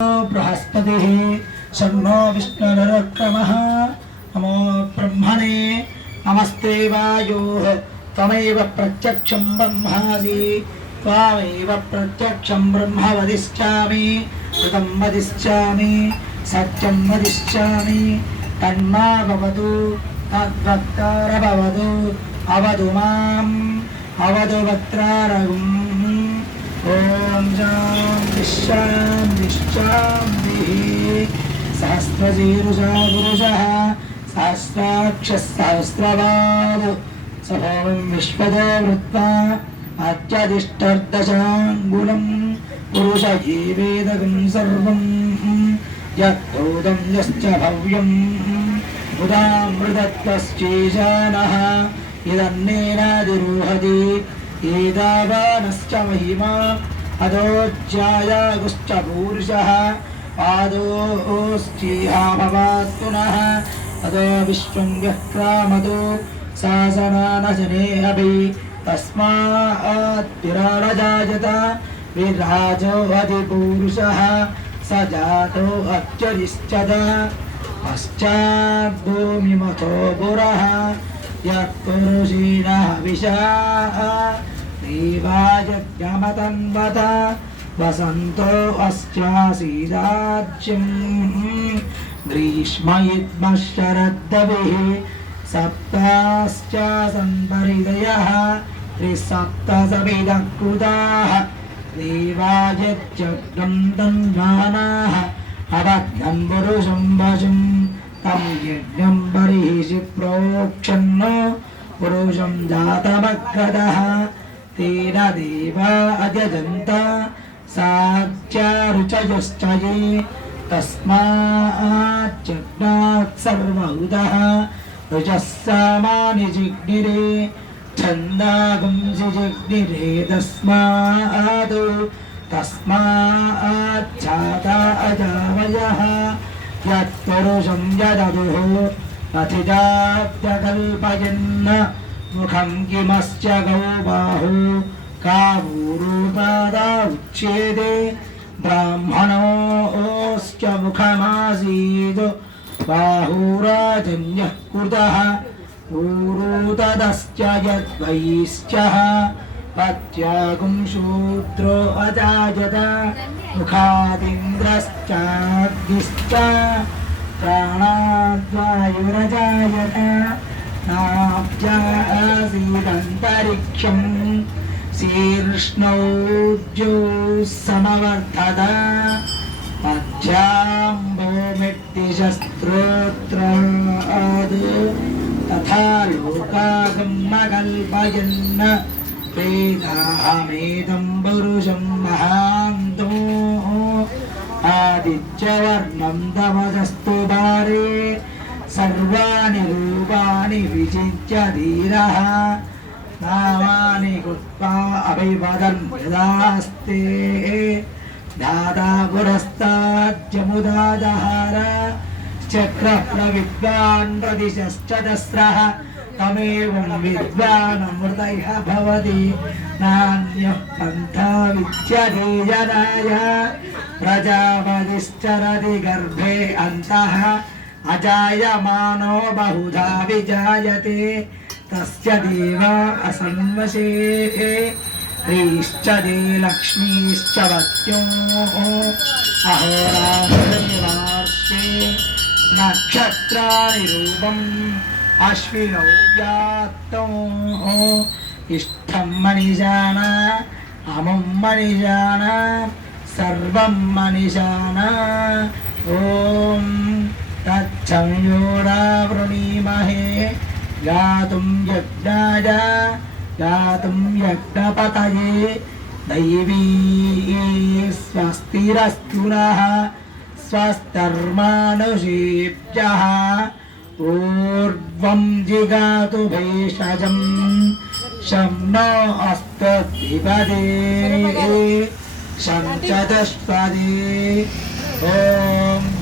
बृहस्पतिः शन्नो विष्णुरक्रमः नमो ब्रह्मणे नमस्ते वायोः त्वमेव प्रत्यक्षं ब्रह्मासि त्वामेव प्रत्यक्षं ब्रह्म वदिष्यामि ऋतं वदिष्यामि सत्यं वदिष्यामि तन्मा भवतु तद्वक्तारभवतु अवतु माम् अवतु वक्त्रारगुम् ॐ शान्ति शान्ति शान्तिः सहस्रशीरुषा पुरुषः सहस्राक्षः सहस्रवाद सभवं विश्वतो वृत्ता अत्यधिष्ठर्दशाङ्गुलं पुरुष एवेदकं सर्वं यत्भूतं यश्च भव्यम् उदामृतत्वश्चेशानः इदन्नेनादिरोहति एतावानश्च महिमा अदोज्जायागुश्च पूरुषः पादोश्चीहा भवात् पुनः अदो विश्वं विराजो अधिपूरुषः, स जातो अत्यरिश्चद पश्चाद्भूमिमथो पुरः यत्पुरुषीणः विशाः देवायज्ञमतन्वत वसन्तो अस्यासीदाज्यम् ग्रीष्मयिद्मः शरद्दविः सप्ताश्च सन्परिदयः त्रिसप्तसविदः कृताः देवायज्ञं तन्वानाः अवज्ञं पुरुषं वशं तं यज्ञं बर्हिषि प्रोक्षन्न पुरुषं तेन देवा अजजन्त साच्यारुचयश्च ये तस्माच्चग्नात् सर्वहुतः रुचः सामानि जिग्निरे छन्दागुंसि जिग्निरे तस्मात् तस्माच्छाता अजावयः यत्पुरुषं यददुः अथिजाब्दकल्पयन् मुखं किमश्च गौबाहो कावूरुदादा उच्येते ब्राह्मणोऽश्च मुखमासीद् बाहुराजन्यः कृतः ऊरुददश्च पत्यागुं अजाजत मुखादिन्द्रश्चाग्निश्च प्राणाद्वायुरजायत नाब्जा नाब्जासीदन्तरिक्षम् शीर्ष्णौद्यो समवर्धत मध्याम्बोमिद्दिशस्त्रोत्राद् तथा लोकागमकल्पयन् वेदाहमेदं पुरुषं महान्तो आदित्यवर्णं तमसस्तु भारे సర్వాణి రూపాణి విజిత్య ధీర. నామాని కృత్వా అభివదన్ యదాస్తే. దాదా పురస్తాజ్యముదాదహార చక్ర ప్రవిద్వాన్ ప్రతిష్టదస్రః తమేవం విద్వానమృత ఇహ భవతి. నాణ్య పంథా విద్యదీయనాయ ప్రజాపతిశ్చరది గర్భే అంతః. अजायमानो बहुधा विजायते तस्य देवा असंवशे ह्रीश्च दे लक्ष्मीश्च वत्योः अहोरात्रिवार्षे नक्षत्राणि रूपम् अश्विनौ व्यात्तौ इष्टं मणिजान अमुं मणिजान सर्वं मणिजान ॐ तच्छंयोरावृणीमहे गातुं यज्ञाय गातुं यज्ञपतये। दैवी स्वस्तिरस्तु नः स्वस्तर्मानुषेभ्यः। ऊर्ध्वं जिगातु भेषजं शं नो अस्तद्विपदे शं चतुष्पदे। ॐ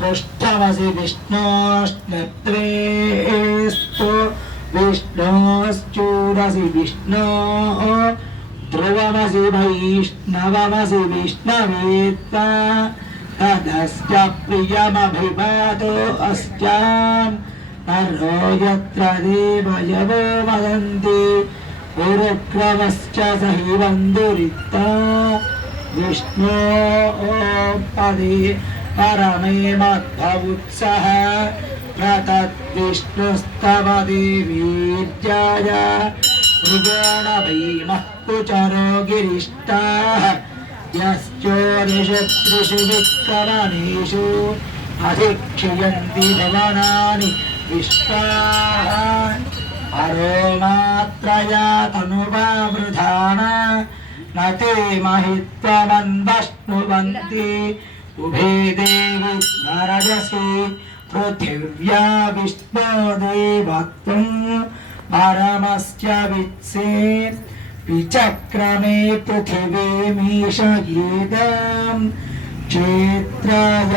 पृष्ठमसि विष्णोष्णत्रेस्तु विष्णोश्चूरसि विष्णो ध्रुवमसि वैष्णवमसि विष्णवेत्ता तदस्य प्रियमभिपातो अस्याम् नरो यत्र देवयवो वदन्ति गुरुक्रमश्च सहि बन्धुरित्ता विष्णो पदे परमे मध्वमुत्सः न भीमः कुचरो गिरिष्टाः यश्चोरिषत्रिषु विक्रमणेषु अधिक्षयन्ति भवनानि विष्टाः। अरोमात्रया तनुवावृधान न ते उभे देवि नरजसि पृथिव्या विष्णोदेवत्वं परमस्य वित्से विचक्रमे क्षेत्राय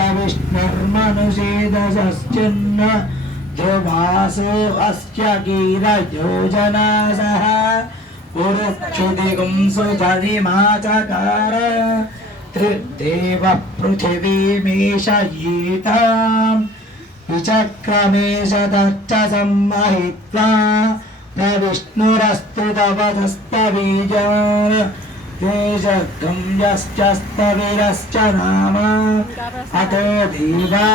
ध्रुवासो अस्य गिरयोजनासः पुरुक्षुदिगुं सुधरिमाचकार पितृर्देवः पृथिवीमीशयीताम् विचक्रमेश दच्च सम्महित्वा न विष्णुरस्तु स्तविरश्च नाम अतो देवा